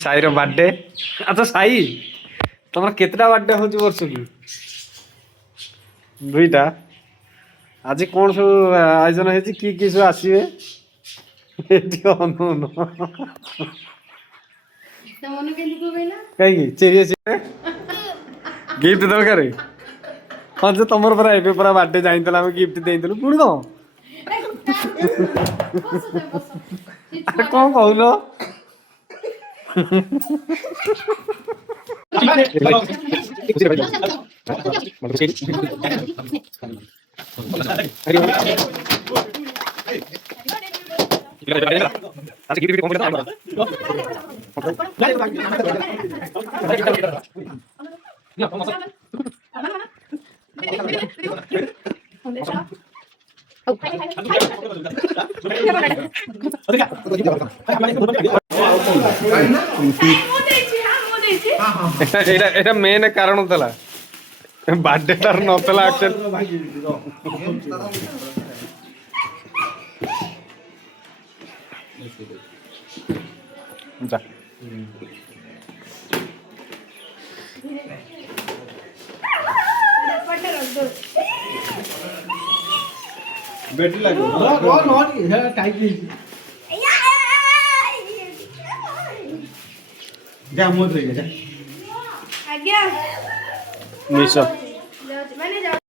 Sai birthday अच्छा साई तुम केतटा birthday हो वर्ष की दुईटा आज कौन सब आयोजन है कि सब आसवे कहीं सीरियस गिफ्ट दरकार हाँ जो तुम पूरा एवं पूरा बर्थडे जाइला गिफ्ट देलु पुणी तुम कौन कहल এটা মেন কারণ ଥିଲା बर्थडे तार नतला बेटी लागो जा मोद रे जा आज्ञा निशा